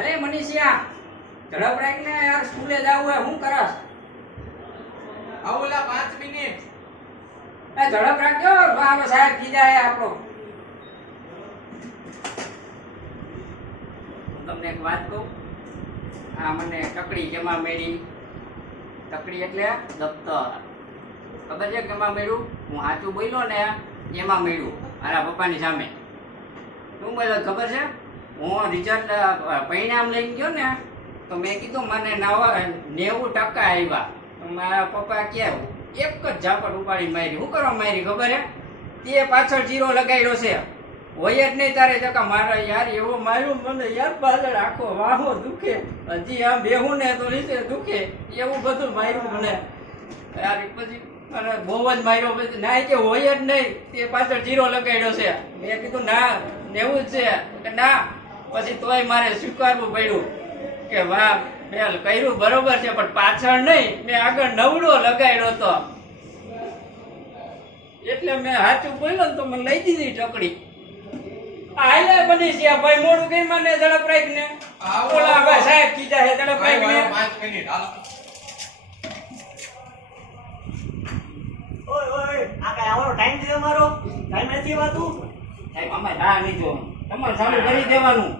અરે મનીષિયા ઝડપ રાખ ને યાર, સ્કૂલે જાવું હે, હું કરસ? આવુલા 5 મિનિટ. એ ઝડપ રાખજો, મારો સાહેબ કીધા હે આપણો. હું તમને એક વાત કહું, આ મને ટકડી કેમાં મેળી? ટકડી એટલે દફતર. ખબર છે કેમાં મેળ્યું? હું સાચું બોલ્યો ને એમાં મેળ્યું, મારા પપ્પાની સામે. શું બોલ્યો ખબર છે? હું રિઝલ્ટ પરિણામ લઈને ગયો ને તો મેં કીધું મને 90% આવ્યા. તો મારા પપ્પા કે એક જ ઝાપટ ઉપાડી મારી. શું કરવા મારી ખબર હે? તે પાછળ 0 લગાડ્યો છે. હોય જ નહીં તારે ટકા મારા યાર, એવો માર્યું મને યાર, પાછળ આખો વાહો દુખે, હજી આમ બેહું ને તો નીચે દુખે, એવું બધું માર્યું મને યાર. પછી મને બહુ જ માર્યો. પછી ના કે હોય જ નહીં, તે પાછળ 0 લગાડ્યો છે. મેં કીધું ના 90 જ છે કે ના. પછી તોય મારે સ્વીકારવું પડ્યું કે વાહ મેં કર્યું બરોબર છે, પણ પાછળ નહીં, મેં આગળ 90 લગાડ્યો હતો. એટલે મેં સાચું બોલ્યો ને તો મને લઈ દીધી ટકડી. હાલે મનીષિયા ભાઈ, મોડું કઈ મને ઝડપ રાખ ને. ઓલા ભાઈ સાહેબ કીધા છે ઝડપ રાખ ને. 5 મિનિટ હાલો. ઓય ઓય, આ કઈ આવવાનો ટાઈમ છે તમારો? ટાઈમ નથી વાતું? સાહેબ અમારે રાહ નહીં જોવાનું, તમારે ચાલુ કરી દેવાનું.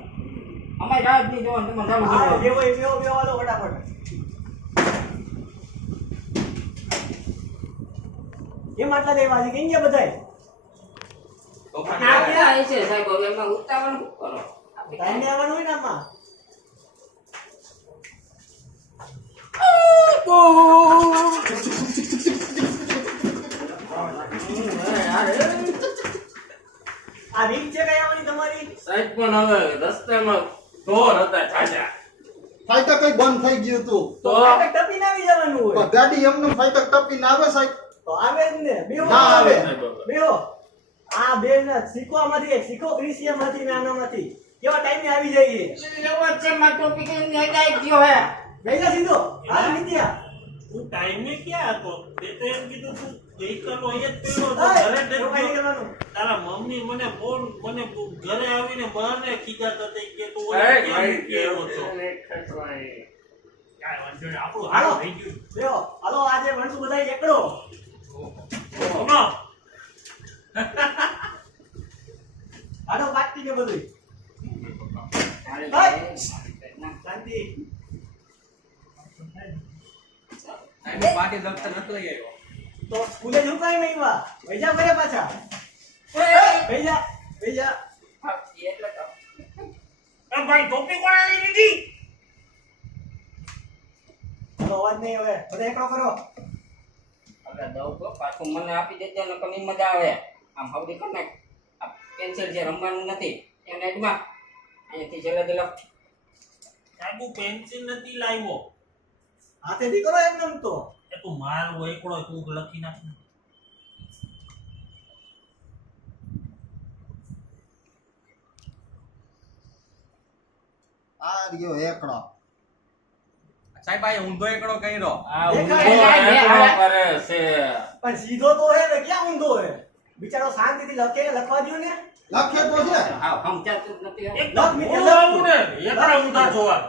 અમારે રાહ જ નહીં જોવાનું, તમારે ચાલુ કરી હા, દેવાનું. બેવો બેવો હાલો ફટાફટ. કેમ આટલા દેવા છે? કેમ ગયા બધાય? આ ક્યાં આવી છે સાહેબ? હવે એમાં ઉતાવળ શું કરો? ટાઈમે આવવાનું હોય ને આમાં. આ રીત છે કઈ આવવાની તમારી? સાહેબ પણ હવે રસ્તામાં ઢોર હતા ચાચા. ફાઈટર કઈ બંધ થઈ ગયું તું તો ફાટક ટપીને આવી જવાનું તો હોય. ગાડી એમને ફાઈટર ટપીને આવે સાહેબ? તો આવે જ ને. બેહો ના આવે. બેહો. આ બે ને શીખવામાંથી શીખો, ક્રિશિયામાંથી ને આનામાંથી કેવા ટાઈમે આવી જઈએ. એવો જ છે મારો ટોપિક એમને હટાઈ ગયો હે. ગઈલા સીધો હાલ નીતિયા. તું ટાઈમે ક્યાં હતો? તે તો એમ કીધું તું ગઈકાલ અહીંયા જ પેલો હતો, હાય, ઘરે જ એવું કઈ નહીં નતો. કરવાનું. તારા મમ્મી મને ઘરે આવીને બહારને ખીજાતા હતા કે તું અરે ઓલા ભાઈ, કેમ કેવો છો? કાંઈ વાંધો નહીં, આપણું હાલો. હારું થઈ ગયું. બેહો હાલો, આજે ભણશું બધા એકડો. સુનો, હાલો બાકી ને બધું શાંતિ. સાહેબ પાટી દફતર નતો લઈ આવ્યો. તો સ્કૂલે જવું કઈ નહીં વા ભૈજા કરે પાછા. ભૈજા ભૈજા એટલે તો એ ભાઈ ટોપી કોણે લઈ લીધી? તો અવાજ નહીં હવે બધા એકડો કરો. હવે દઉં તો પાછું મને આપી દેજો ને કમી મજા આવે. આમ હવડી કર નાખ. આ કેન્સલ જે રમવાનું નથી એ નાઈટમાં અહીંયાથી છેલ્લે દિલો. સાહેબ હું પેન્સિલ નથી લાવ્યો. હાથેથી કરો એમ નમ તો. એ તું મારો એકડો તું લખી નાખ. આ રહ્યો એકડો. સાહેબ આ ઊંધો એકડો કર્યો. આ દેખાય, ઊંધો એકડો કરે છે. પણ સીધો તો હે ને ક્યાં ઊંધો હે? બિચારો શાંતિથી લખે, લખવા દ્યો ને. લખે તો છે. હા સમજાતું જ નથી હવે. એકદમ લખ મિત્ર, ઊંધો આવું ને એકડા ઊંધા જોવા.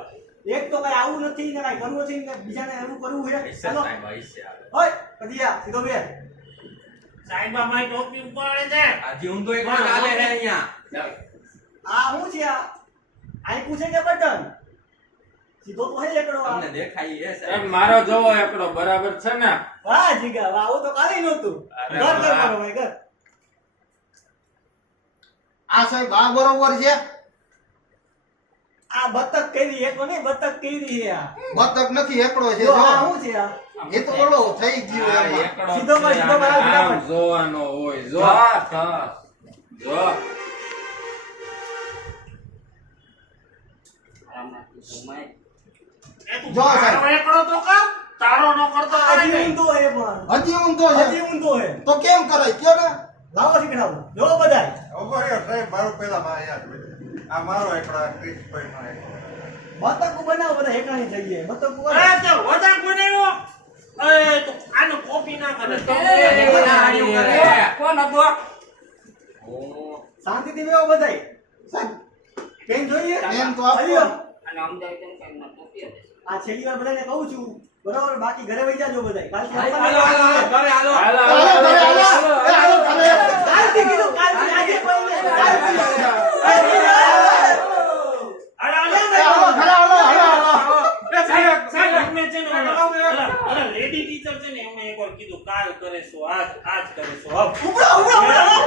એક તો કઈ આવું નથી ને કઈ કરવું નથી ને બીજાને એવું કરવું છે. હશે ચાલો સાહેબ હશે આવે. ઓય કદિયા સીધો બે. સાહેબ આ મારી ટોપી ઉપાડે છે. આજે ઊંધો એકડો ચાલે છે અહીંયા. આ શું છે આ? આઈ પૂછે કે બટન? સીધો તો હે એકડો આ. તમને દેખાય છે સાહેબ સાહેબ. મારો જોવો એકડો બરાબર છે ને? વાહ જીગા વાહ, આવું તો કાલે નહોતું. અરે ઘર ઘર વાહ. કરો ભાઈ ઘર. આ સાહેબ આ બરોબર છે. આ બતક કરી એક નહીં, બતક કરી છે આ. બતક નથી એકડો છે. જો જો. આ શું છે આ? એ તો ઓલો થઈ ગયું આ એમાં. એકડો સીધો કર, સીધો કર, આમ ફટાફટ. જોવાનો હોય જો. જો આરામથી ઘુમાય. એ તું જો સાહેબ. મારો એકડો તો કર, તારો નો કરતો આ કરાય હજી નહીં. ઊંધો હે પણ. હજી ઊંધો છે. હજી ઊંધો હે. તો કેમ કરાય કયો ને? લાવો શીખડાવું. જો બધાય. બતક બનાવો બધા એકલાની જગ્યાએ. બતક એ બનાવો. તે વધારે બનાવ્યો. એ તું આને કોપી ના કરે. કોણ હતો? શાંતિથી બેહો બધાય. સાહેબ પેન જોઈએ? પેન તો આપો. આવ્યો. અને અમદાવાદ તેને કઈ ન તોપી દે. આ છેલ્લી વાર બધાને કહું છું બરોબર, બાકી ઘરે વહી જાજો બધાય. કાલથી હાલો આવવાના હાલો નથી. હાલો ઘરે હાલો હાલો, ઘરે હાલો. એ હાલો, ઘરે. કાલથી કીધું, કાલથી, આજે કોઈ નહીં. કાલથી. એ હાલો, ઘરે હાલો, હાલો, હાલો. એમને છે ને અરે લેડી ટીચર છે ને એમને એકવાર કીધું કાલ કરે છો આજ કરે છો ઉપડો, ઉપડો, ઉપડો.